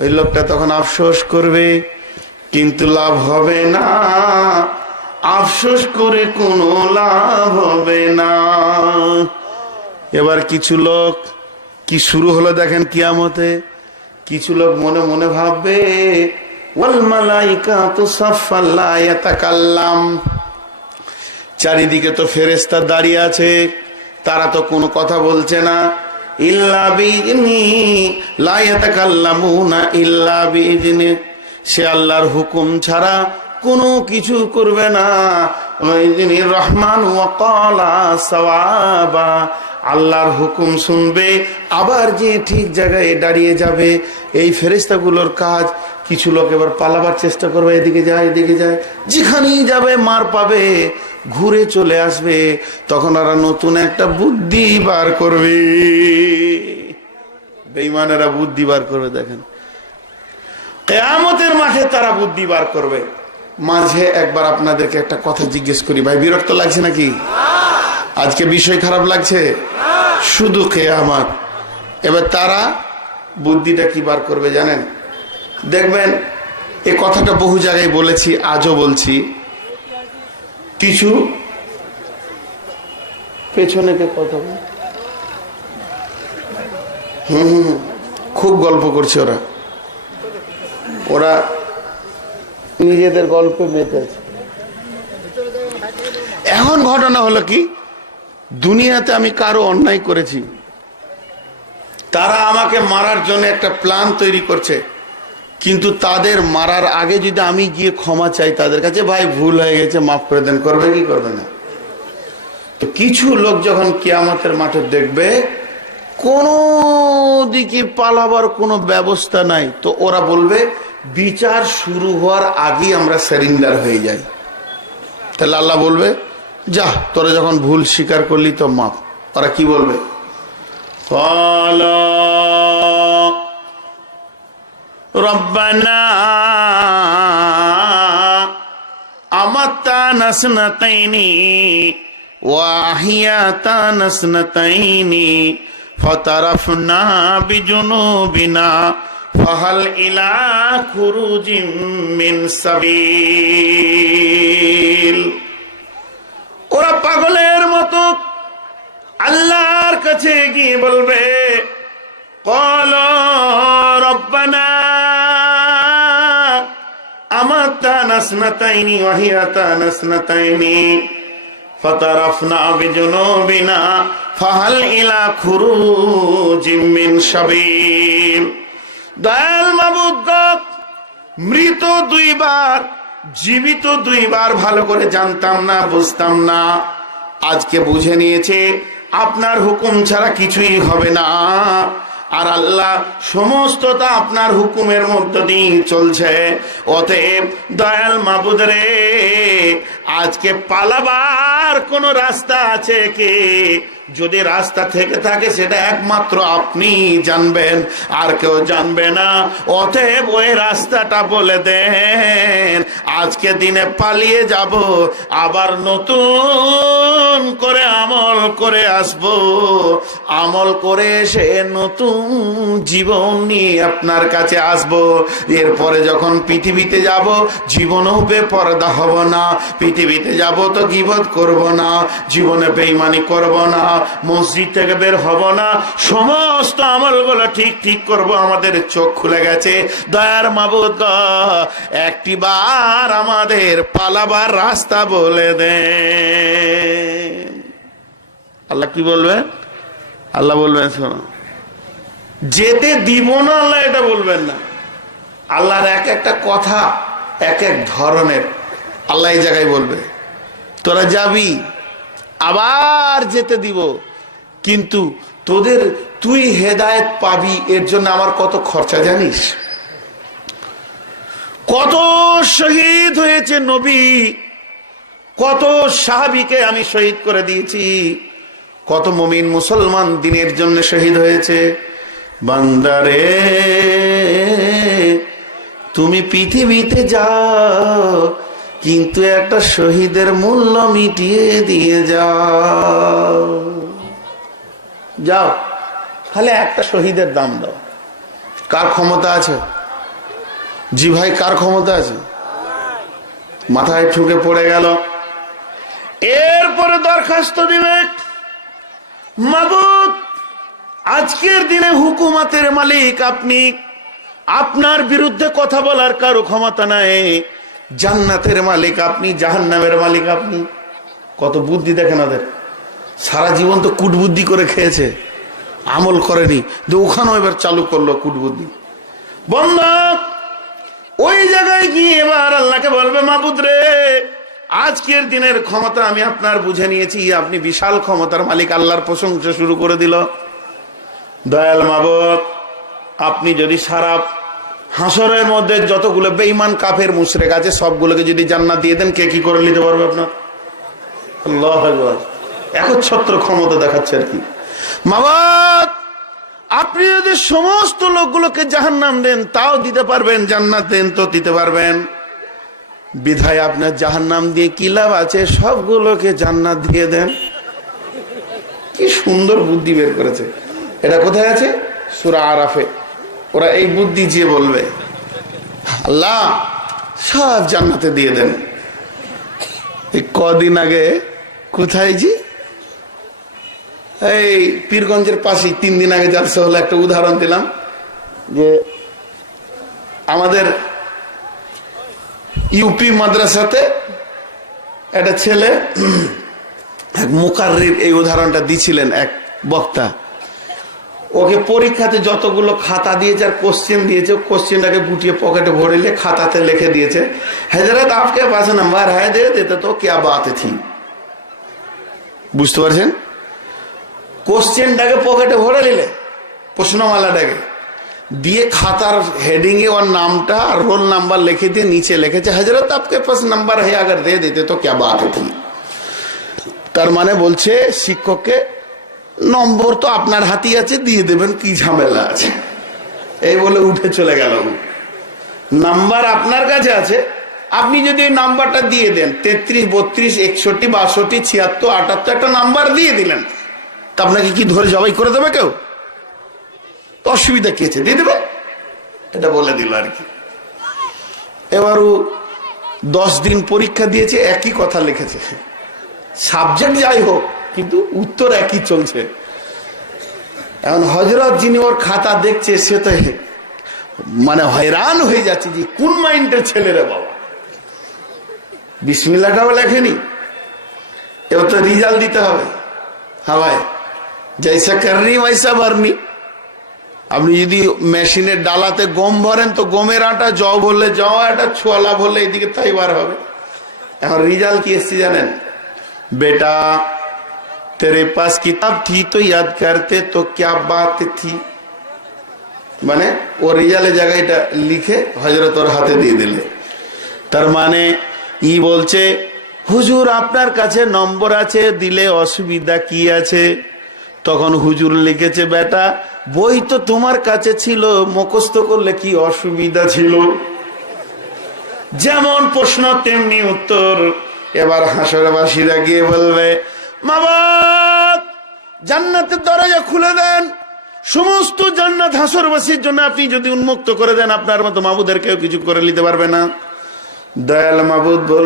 ওই লোকটা তখন আফসোস করবে, কিন্তু লাভ হবে না, আফসোস করে কোনো লাভ হবে না। এবার কিছু লোক কি শুরু হলো দেখেন কিয়ামতে। কিছু লোক মনে মনে ভাববে, ওয়াল মালাইকাতু সাফফান লা ইয়াতাকাল্লাম। চারিদিকে তো ফেরেশতা দাঁড়িয়ে আছে, তারা তো কোনো কথা বলছে না। ইল্লা বিইজনি লা ইয়াতাকাল্লামুনা ইল্লা বিইজনি। সে আল্লাহর হুকুম ছাড়া কোনো কিছু করবে না। ওয়াইদিনির রহমান ওয়া ক্বালা সাওয়াবা। আল্লাহর হুকুম শুনবে, আবার যে ঠিক জায়গায় দাঁড়িয়ে যাবে। এই ফেরেশতাগুলোর কাজ, কিছু লোক এবার পালাবার চেষ্টা করবে, এদিকে যায় এদিকে যায়, যেখানেই যাবে মার পাবে, ঘুরে চলে আসবে। তখন ওরা নতুন একটা বুদ্ধি বার করবে। বেঈমানেরা বুদ্ধি বার করবে, দেখেন কিয়ামতের মাঠে তারা বুদ্ধি বার করবে। মাঝে একবার আপনাদেরকে একটা কথা জিজ্ঞেস করি, ভাই বিরক্ত লাগছে নাকি? আজকে বিষয় খারাপ লাগছে? শুধু কিয়ামত। এবার তারা বুদ্ধিটা কি বার করবে জানেন? দেখবেন এই কথাটা বহু জায়গায় বলেছি, আজও বলছি। কিছু পেছনে কথা বল, খুব গল্প করছে ওরা, ওরা নিজেদের গল্পে মেতে আছে। এখন ঘটনা হলো কি, দুনিয়াতে আমি কারো অন্যায় করেছি, তারা আমাকে মারার জন্য একটা প্ল্যান তৈরি করছে, কিন্তু তাদের মারার আগে যদি আমি গিয়ে ক্ষমা চাই তাদের কাছে, ভাই ভুল হয়ে গেছে মাফ করে দেন, করবে কি করবে না? তো কিছু লোক যখন কিয়ামতের মাঠে দেখবে কোনো দিকে পালাবার কোনো ব্যবস্থা নাই, তো ওরা বলবে বিচার শুরু হওয়ার আগেই আমরা সারেন্ডার হয়ে যাই। তাহলে আল্লাহ বলবে, যা তোরা যখন ভুল স্বীকার করলি তো মাফ। ওরা কি বলবে? রব্বানা আমাতানা সানাতাইনি ওয়া আহিয়াতানা সানাতাইনি ফাতারাফনা বিজুনুবিনা ফাহাল ইলা খুরুজিম মিন সাবিল। ওরা পাগলের মতো আল্লাহর কাছে গিয়ে বলবে, ক্বালা রব্বানা আমাতানা স্নাতাইনি ওয়া হিয়াতানা স্নাতাইনি ফাতারাফনা বিজুনুবিনা ফাহাল ইলা খুরুজিম মিন সাবিল। দয়াল মাবুদ গো, মৃত দুইবার জীবিত দুইবার ভালো করে জানতাম না, বুঝতাম না, আজকে বুঝে নিয়েছে আপনার হুকুম ছাড়া কিছুই হবে না। আর আল্লাহ সমস্তটা আপনার হুকুমের মধ্য দিয়ে চলছে। অতএব দয়াল মাবুদ রে, আজকে পালাবার কোন রাস্তা আছে কি? যদি রাস্তা থেকে থাকে সেটা একমাত্র আপনি জানবেন, আর কেউ জানবে না। অতএব ওই রাস্তাটা বলে দেন। আজকে দিনে পালিয়ে যাব, আবার নতুন করে আমল করে আসব, আমল করে এসে নতুন জীবন নিয়ে আপনার কাছে আসব। এরপরে যখন পৃথিবীতে যাব, জীবনেও বেপরদা হব না। পৃথিবীতে যাব তো গীবত করব না, জীবনে বেঈমানি করব না, মসজিদ থেকে বের হব না, সমস্ত আমলগুলো ঠিক ঠিক করব। আমাদের চোখ খুলে গেছে। দয়ার মাবুদ গো, একটি বার আমাদের পালাবার রাস্তা বলে দেন। আল্লাহ কি বলবেন? আল্লাহ বলবেন, শোনো, যেতে দিব না আল্লাহ এটা বলবেন না। আল্লাহর এক একটা কথা এক এক ধরনের। আল্লাহ এই জায়গায় বলবে, তোরা যাবি, আবার যেতে দিব, কিন্তু তুই হেদায়েত পাবি, এর জন্য আমার কত খরচা জানিস? কত শহীদ হয়েছে নবী, কত সাহাবীকে আমি শহীদ করে দিয়েছি, কত মুমিন মুসলমান দিনের জন্য শহীদ হয়েছে। বান্দারে, তুমি পৃথিবীতে যাও, কিন্তু একটা শহীদের মূল্য মিটিয়ে দিয়ে যাও। যাও, খালি একটা শহীদের দাম দাও। কার ক্ষমতা আছে? জি ভাই, কার ক্ষমতা আছে? মাথায় ঠুকে পড়ে গেল। এরপরে দরখাস্ত দিবে, মাবুদ, আজকের দিনে হুকুমাতের মালিক আপনি, আপনার বিরুদ্ধে কথা বলার কারো ক্ষমতা নাই। জান্নাতের মালিক আপনি, জাহান্নামের মালিক আপনি। কত বুদ্ধি দেখেন ওদের। সারা জীবন তো কুটবুদ্ধি করে খেয়েছে, আমল করেনি, ওখানেও এবার চালু করলো কুটবুদ্ধি। বন্ধু, ওই জায়গায় গিয়ে এবার আল্লাহকে বলবে, মাবুদ রে, আজকের দিনের ক্ষমতা আমি আপনার বুঝে নিয়েছি, আপনি বিশাল ক্ষমতার মালিক। আল্লাহর প্রশংসা শুরু করে দিল। দয়াল মাবুদ, আপনি যদি সারা হাসরের মধ্যে যতগুলো বেঈমান কাফের মুশরিক আছে সবগুলোকে যদি জান্নাত দিয়ে দেন, কে কি করে নিতে পারবে আপনার? আল্লাহু আকবার। একচ্ছত্র ক্ষমতা দেখাচ্ছে আর কি। মাবুদ, আপনি যদি সমস্ত লোকগুলোকে জাহান্নাম দেন তাও দিতে পারবেন, জান্নাত দেন তো দিতে পারবেন। বিধায় আপনার জাহান্নাম দিয়ে কি লাভ আছে? সবগুলোকে জান্নাত দিয়ে দেন। কি সুন্দর বুদ্ধি বের করেছে। এটা কোথায় আছে? সূরা আরাফে। ওরা এই বুদ্ধি যে বলবে, আল্লাহ সব জান্নাতে দিয়ে দেন। এই কদিন আগে কোথায় জি, এই পীরগঞ্জের পাশে 3 দিন আগে জালসা হলো, একটা উদাহরণ দিলাম যে আমাদের ইউপি মাদ্রাসাতে একটা ছেলে, এক মুকাররির এই উদাহরণটা দিছিলেন এক বক্তা। ওকে পরীক্ষাতে যতগুলো খাতা দিয়েছে আর কোশ্চেন দিয়েছে, কোশ্চেনটাকে গুটিয়ে পকেটে ভরে নিয়ে খাতাতে লিখে দিয়েছে, হযরত आपके पास नंबर है दे देते तो क्या बात थी। বুঝতে পারছেন? কোশ্চেনটাকে পকেটে ভরে নিলে, প্রশ্নমালাটাকে দিয়ে খাতার হেডিং এ ওর নামটা আর রোল নাম্বার লিখে দিয়ে নিচে লিখেছে, হযরত आपके पास नंबर है अगर दे देते तो क्या बात थी। তার মানে বলছে শিক্ষককে, নম্বর তো আপনার হাতেই আছে, দিয়ে দেবেন, কি ঝামেলা আছে। এই বলে উঠে চলে গেল। নাম্বার আপনার কাছে আছে, আপনি যদি এই নাম্বারটা দিয়ে দেন, 33, 32, 61, 62, 76, 78 একটা নাম্বার দিয়ে দিলেন, তা আপনাকে কি ধরে জবাই করে দেবে কেউ? অসুবিধা কি আছে? দিয়ে দেবে। এটা বলে দিল আর কি। এবার ও 10 দিন পরীক্ষা দিয়েছে, একই কথা লিখেছে, সাবজেক্ট যাই হোক কিন্তু উত্তর একই চলছে। এখন হযরত যিনি ওর খাতা দেখছে সে তো মানে হয়রান হয়ে যাচ্ছে যে কোন মাইন্ডের ছেলে রে বাবা, বিসমিল্লাহটাও লেখেনি। এবার তো রেজাল্ট দিতে হবে। হ্যাঁ ভাই, জৈসা করনি ওইসা ভরনি। আপনি যদি মেশিনের ডালাতে গম ভরেন তো গমের আটা, জ বললে জ আটা, ছোয়ালা বললে এদিকে তাই বার হবে। এখন রেজাল্ট কি এসছে জানেন? বেটা तेरे पास किताब थी तो याद करते तो क्या बात थी। মানে ও রেজাল্টের জায়গায় এটা লিখে হযরত ওর হাতে দিয়ে দিলে। তার মানে ই বলছে হুজুর আপনার কাছে নম্বর আছে, দিলে অসুবিধা কি আছে? তখন হুজুর লিখেছে বেটা বই তো তোমার কাছে ছিল, মুখস্থ করলে কি অসুবিধা ছিল? যেমন প্রশ্ন তেমনি উত্তর। এবার হাসরবাসীরা গিয়ে বলবে মাবাদ জান্নাতের দরজা খুলে দেন, সমস্ত জান্নাত হাসরবাসীর জন্য আপনি যদি উন্মুক্ত করে দেন, আপনার মতো মাবুদের কেউ কিছু করে নিতে পারবে না। দয়াল মাবুদ বল